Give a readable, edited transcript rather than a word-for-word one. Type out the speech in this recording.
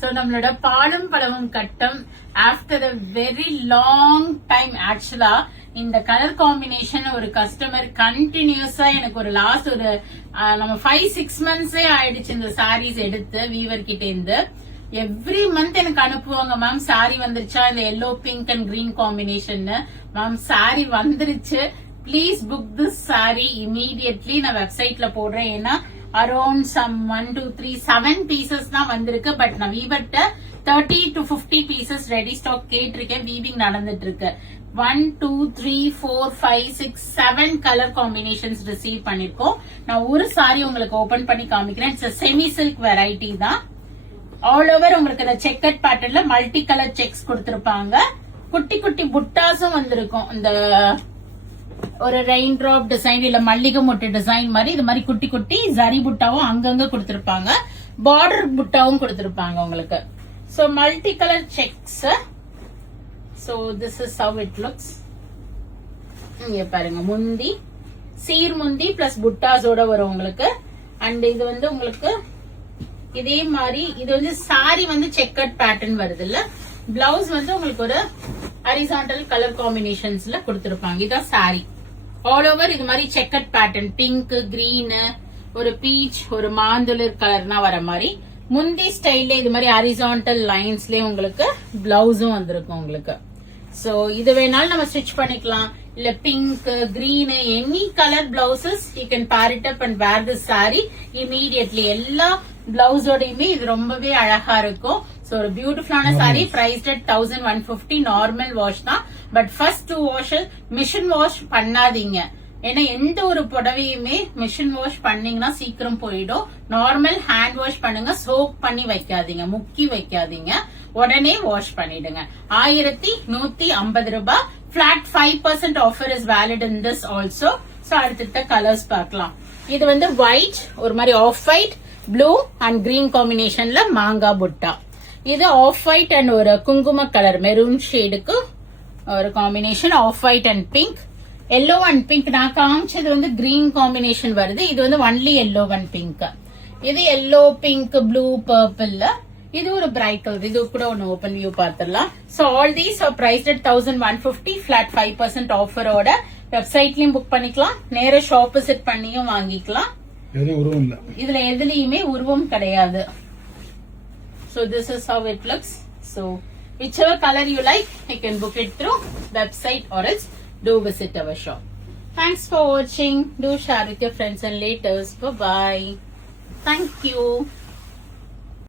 So நம்மளோட பாலும் பழமும் கட்டம் after a very long time ஆக்சுவலா இந்த கலர் காம்பினேஷன் ஒரு கஸ்டமர் கண்டினியூஸா எனக்கு ஒரு லாஸ்ட் ஒரு நம்ம 5-6 மந்த்ஸே ஆயிடுச்சு இந்த சாரீஸ் எடுத்து வீவர் கிட்ட இருந்து. எவ்ரி மந்த் எனக்கு அனுப்புவாங்க, மேம் சாரி வந்துருச்சா இந்த yellow pink and green combination. Ma'am sari வந்துருச்சு, please book this sari immediately. நான் வெப்சைட்ல போடுறேன். ஏன்னா அரௌண்ட் சம் 1 2 3 7 பீசஸ் தான் வந்திருக்கு. பட் நான் வீவர்ட்ட 30 to 50 பீசஸ் ரெடி ஸ்டாக் கேட்டிருக்கேன். வீவிங் நடந்துட்டு இருக்கு. 1 2 3 4 5 6 7 கலர் காம்பினேஷன்ஸ் ரிசீவ் பண்ணிருக்கோம். நான் ஒரு சாரி உங்களுக்கு ஓபன் பண்ணி காமிக்கிறேன். இட்ஸ் செமி சில்க் வெரைட்டி தான். ஆல் ஓவர் உங்களுக்கு இந்த செக்கட் பேட்டர்ன்ல மல்டி கலர் செக்ஸ் கொடுத்திருப்பாங்க. குட்டி குட்டி புட்டாஸும் வந்திருக்கும். இந்த ஒரு ரெயின் டிராப் டிசைன் இல்ல மல்லிகை மொட்டு டிசைன் மாதிரி இது மாதிரி குட்டி குட்டி ஜரி புட்டாவும் அங்கங்க கொடுத்திருப்பாங்க. பார்டர் புட்டாவும் கொடுத்திருப்பாங்க உங்களுக்கு. So multi colour sex. So this is how it looks. இங்க பாருங்க, முந்தி சீர் முந்தி பிளஸ் புட்டாஸோட வரும் உங்களுக்கு. அண்ட் இது வந்து உங்களுக்கு இதே மாதிரி இது வந்து சாரி வந்து செக்கட் பேட்டர்ன் வருது இல்ல. பிளவுஸ் வந்து உங்களுக்கு ஒரு ஹரிசாண்டல் கலர் காம்பினேஷன்ஸ்ல கொடுத்திருப்பாங்க. இதான் சாரி. ஆல் ஓவர் இது மாதிரி செக்கட் பேட்டர்ன் பிங்க், கிரீன், ஒரு பீச், ஒரு மாந்துளிர் கலர்னா வர மாதிரி. முந்தி ஸ்டைல்ல இது மாதிரி ஹரிசாண்டல் லைன்ஸ்லயே உங்களுக்கு பிளவுஸும் வந்திருக்கும் உங்களுக்கு. சோ இது வேணாலும் நம்ம ஸ்டிச் பண்ணிக்கலாம். இல்ல pink, green, any colour blouses you can pair it up and wear this sari immediately. எல்லா பிளவுஸோடையுமே இது ரொம்பவே அழகா இருக்கும். சோ ஒரு பியூட்டிஃபுல்லான sari. Priced at 1150. Normal wash தான். But first 2 washes machine wash பண்ணாதீங்க. ஏன்னா எந்த ஒரு புடவையுமே மிஷின் வாஷ் பண்ணீங்கன்னா சீக்கிரம் போயிடும். நார்மல் ஹேண்ட் வாஷ் பண்ணுங்க. சோப் பண்ணி வைக்காதீங்க, முக்கி வைக்காதீங்க. உடனே வாஷ் பண்ணிடுங்க. 1150 ரூபாய். Flat 5% offer is valid in this also. So அடுத்த கலர்ஸ் பார்க்கலாம். இது வந்து ஒயிட், ஒரு மாதிரி off white, blue and green காம்பினேஷன்ல மாங்கா புட்டா. இது ஆஃப் ஒயிட் அண்ட் ஒரு குங்கும கலர் மெரூன் ஷேடுக்கு ஒரு combination. Off white and pink, yellow and pink. நான் காமிச்சது வந்து கிரீன் காம்பினேஷன் வருது. இது வந்து ஒன்லி எல்லோ அண்ட் பிங்க். இது எல்லோ, பிங்க், ப்ளூ, பர்பிள். இது ஒரு பிரைட் கலர். இது கூட ஒன்னு ஓபன் வியூ பாத்துடலாம். So all these are priced at 1150. Flat 5% ஆஃபரோட. வெப்சைட்லயும் புக் பண்ணிக்கலாம், நேர ஷாப் விசிட் பண்ணியும் வாங்கிக்கலாம். இதுல எதுலயுமே உருவம் கிடையாது. So this is how it looks. So whichever color you like, you can book it through website or else do visit our shop. Thanks for watching. Do share with your friends and relatives. Bye bye. Thank you.